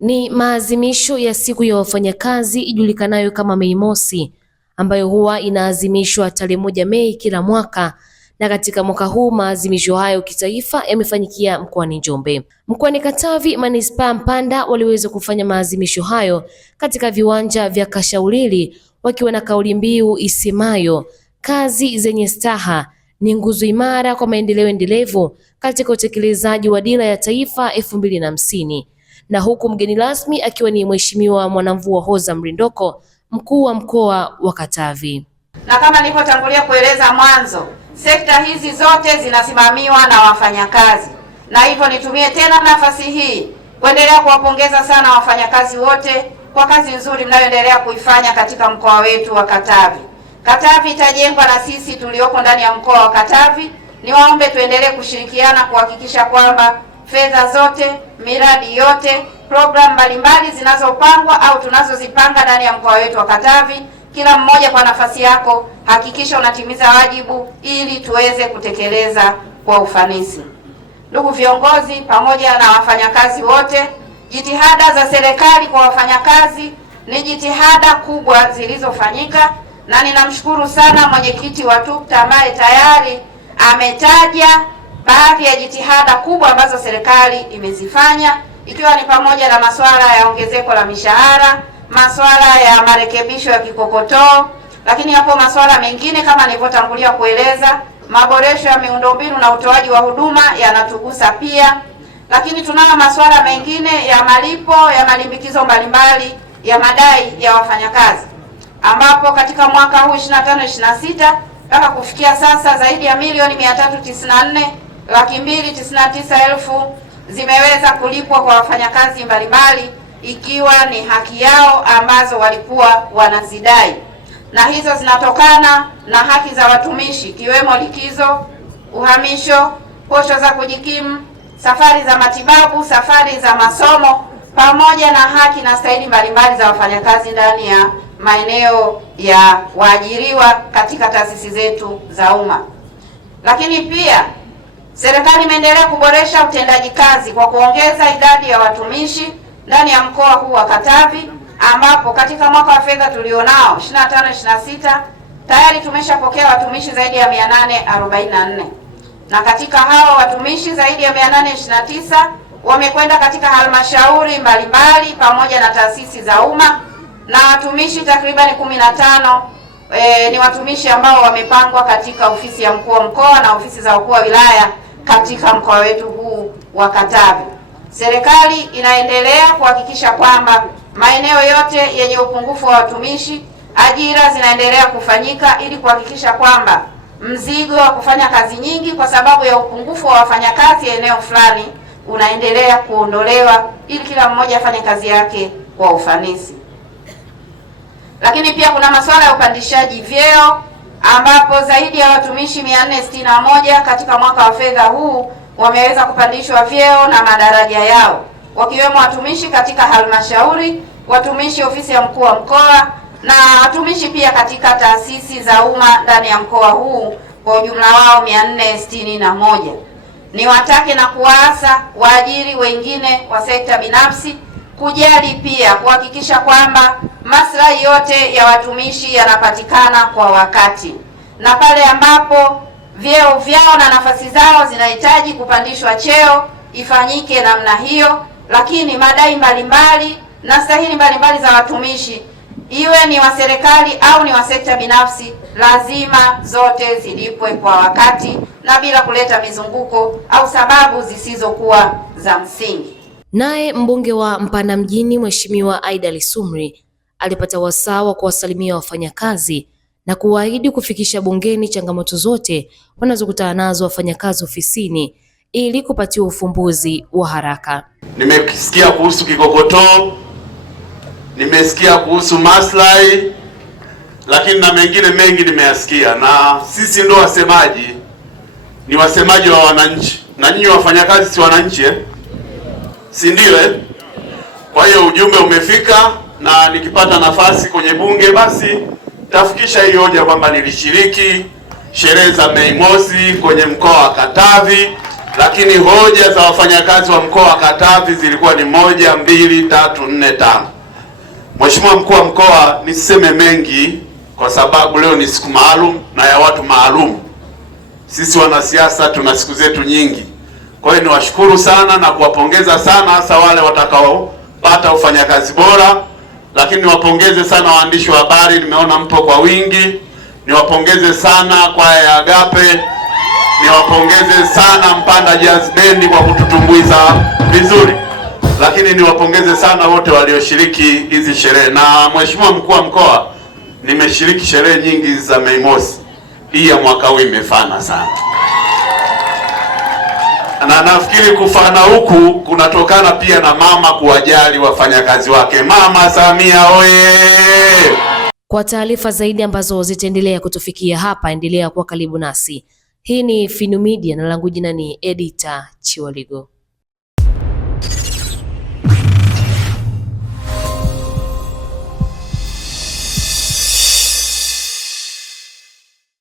Ni maadhimisho ya siku ya wafanyakazi ijulikanayo kama Mei Mosi, ambayo huwa inaadhimishwa tarehe 1 Mei kila mwaka, na katika mwaka huu maadhimisho hayo kitaifa yamefanyikia mkoani Njombe. Mkoani Katavi, manispaa Mpanda waliweza kufanya maadhimisho hayo katika viwanja vya Kashaulili, wakiwa na kauli mbiu isemayo kazi zenye staha ni nguzo imara kwa maendeleo endelevu katika utekelezaji wa Dira ya Taifa 2050. Na huku mgeni rasmi akiwa ni Mheshimiwa Mwanamvua Hoza Mrindoko, mkuu wa mkoa wa Katavi. Na kama nilivyotangulia kueleza mwanzo, sekta hizi zote zinasimamiwa na wafanyakazi, na hivyo nitumie tena nafasi hii kuendelea kuwapongeza sana wafanyakazi wote kwa kazi nzuri mnayoendelea kuifanya katika mkoa wetu wa Katavi. Katavi itajengwa na sisi tulioko ndani ya mkoa wa Katavi. Niwaombe tuendelee kushirikiana kuhakikisha kwamba fedha zote, miradi yote, programu mbalimbali zinazopangwa au tunazozipanga ndani ya mkoa wetu wa Katavi, kila mmoja kwa nafasi yako hakikisha unatimiza wajibu ili tuweze kutekeleza kwa ufanisi. Ndugu viongozi pamoja na wafanyakazi wote, jitihada za serikali kwa wafanyakazi ni jitihada kubwa zilizofanyika, na ninamshukuru sana mwenyekiti wa TUCTA ambaye tayari ametaja baadhi ya jitihada kubwa ambazo serikali imezifanya, ikiwa ni pamoja na masuala ya ongezeko la mishahara, masuala ya marekebisho ya kikokotoo, lakini hapo masuala mengine kama nilivyotangulia kueleza, maboresho ya miundombinu na utoaji wa huduma yanatugusa pia. Lakini tunayo masuala mengine ya malipo ya malimbikizo mbalimbali ya madai ya wafanyakazi, ambapo katika mwaka huu 25-26 mpaka kufikia sasa zaidi ya milioni 394,299,000 zimeweza kulipwa kwa wafanyakazi mbalimbali, ikiwa ni haki yao ambazo walikuwa wanazidai, na hizo zinatokana na haki za watumishi ikiwemo likizo, uhamisho, posho za kujikimu, safari za matibabu, safari za masomo, pamoja na haki na stahili mbalimbali za wafanyakazi ndani ya maeneo ya waajiriwa katika taasisi zetu za umma. Lakini pia serikali imeendelea kuboresha utendaji kazi kwa kuongeza idadi ya watumishi ndani ya mkoa huu wa Katavi, ambapo katika mwaka wa fedha tulionao 25-26 tayari tumeshapokea watumishi zaidi ya 844, na katika hao watumishi zaidi ya 829 wamekwenda katika halmashauri mbalimbali pamoja na taasisi za umma, na watumishi takribani 15 ni watumishi ambao wamepangwa katika ofisi ya mkuu wa mkoa na ofisi za wakuu wa wilaya katika mkoa wetu huu wa Katavi. Serikali inaendelea kuhakikisha kwamba maeneo yote yenye upungufu wa watumishi, ajira zinaendelea kufanyika ili kuhakikisha kwamba mzigo wa kufanya kazi nyingi kwa sababu ya upungufu wa wafanyakazi eneo fulani unaendelea kuondolewa ili kila mmoja afanye kazi yake kwa ufanisi. Lakini pia kuna masuala ya upandishaji vyeo, ambapo zaidi ya watumishi 461 katika mwaka wa fedha huu wameweza kupandishwa vyeo na madaraja yao, wakiwemo watumishi katika halmashauri, watumishi ofisi ya mkuu wa mkoa, na watumishi pia katika taasisi za umma ndani ya mkoa huu, kwa ujumla wao 461. Niwatake na kuwaasa waajiri wengine wa sekta binafsi kujali pia kuhakikisha kwamba maslahi yote ya watumishi yanapatikana kwa wakati, na pale ambapo vyeo vyao na nafasi zao zinahitaji kupandishwa cheo ifanyike namna hiyo. Lakini madai mbalimbali na stahili mbalimbali za watumishi, iwe ni wa serikali au ni wa sekta binafsi, lazima zote zilipwe kwa wakati na bila kuleta mizunguko au sababu zisizokuwa za msingi. Naye mbunge wa Mpanda mjini Mheshimiwa Aida Lisumri alipata wasaa wa kuwasalimia wafanyakazi na kuahidi kufikisha bungeni changamoto zote wanazokutana nazo wafanyakazi ofisini ili kupatiwa ufumbuzi wa haraka. Nimesikia kuhusu kikokotoo, nimesikia kuhusu maslahi, lakini na mengine mengi nimeyasikia, na sisi ndo wasemaji, ni wasemaji wa wananchi, na nyinyi wafanyakazi si wananchi si ndio? Kwa hiyo ujumbe umefika, na nikipata nafasi kwenye bunge basi tafikisha hii hoja kwamba nilishiriki sherehe za Mei Mosi kwenye mkoa wa Katavi, lakini hoja za wafanyakazi wa mkoa wa Katavi zilikuwa ni 1, 2, 3, 4, 5. Mheshimiwa Mkuu wa Mkoa, nisiseme mengi kwa sababu leo ni siku maalum na ya watu maalum. Sisi wanasiasa tuna siku zetu nyingi. Kwa hiyo niwashukuru sana na kuwapongeza sana, hasa wale watakaopata ufanyakazi bora, lakini niwapongeze sana waandishi wa habari, nimeona mpo kwa wingi. Niwapongeze sana kwaya ya Agape, niwapongeze sana Mpanda Jazz Band kwa kututumbuiza vizuri, lakini niwapongeze sana wote walioshiriki hizi sherehe. Na Mheshimiwa Mkuu wa Mkoa, nimeshiriki sherehe nyingi za Mei Mosi. Hii ya mwaka huu imefana sana, na nafikiri kufana huku kunatokana pia na mama kuwajali wafanyakazi wake. Mama Samia oye! Kwa taarifa zaidi ambazo zitaendelea kutufikia hapa, endelea kuwa karibu nasi. Hii ni Finu Media na langu jina ni Edita Chiwaligo.